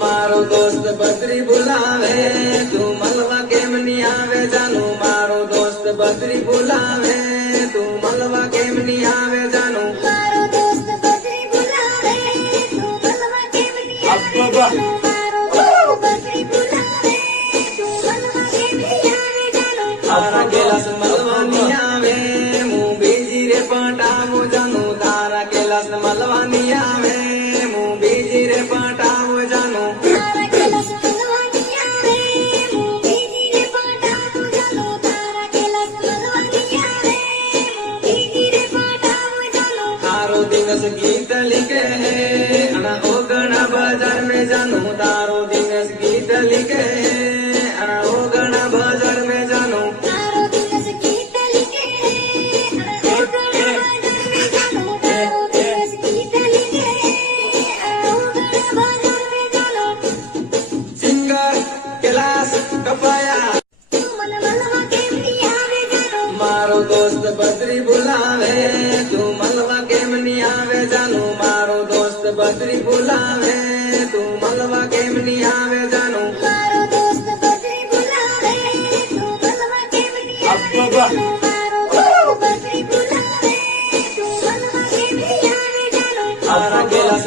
मारो दोस्त बद्री बुलावे तू मलवा केम नी आवे जानू मारो दोस्त बद्री बुलावे तू मलवा केम नी आवे जानू मारो दोस्त बद्री बुलावे तू मलवा केम नी आवे जानू मारो दोस्त बद्री बुलावे तू मलवा केम नी आवे जानू तारा कैलाश मलवा नी आवे मुं बीजी रे पटावो जानू तारा कैलाश मलवा नी आवे मुं बीजी रे पटावो जानू तारा कैलाश मलवा नी आवे मुं बीजी रे पटावो जानू तारा कैलाश मलवा नी आवे मुं बीजी रे पटावो जानू तारो दिवस गीत लिखे है अना ओगना बाजार में जानू तारो दिवस गीत लिखे है अना ओगना बाजार में जानू तारो दिवस गीत लिखे ओगना बाजार में जानू तारो दिवस गीत लिखे ओगना बाजार में जानू सिंगर कैलाश कपाया तू मन मलवा केम नी आवे जानू मारो दोस्त बद्री बुलावे तू मलवा केम नी आवे जानू मारो दोस्त बद्री बुलावे तू मलवा केम नी आवे जानू मारो दोस्त बद्री बुलावे तू मलवा केम नी आवे जानू मारो दोस्त बद्री बुलावे तू मलवा केम नी आवे जानू तारा कैलाश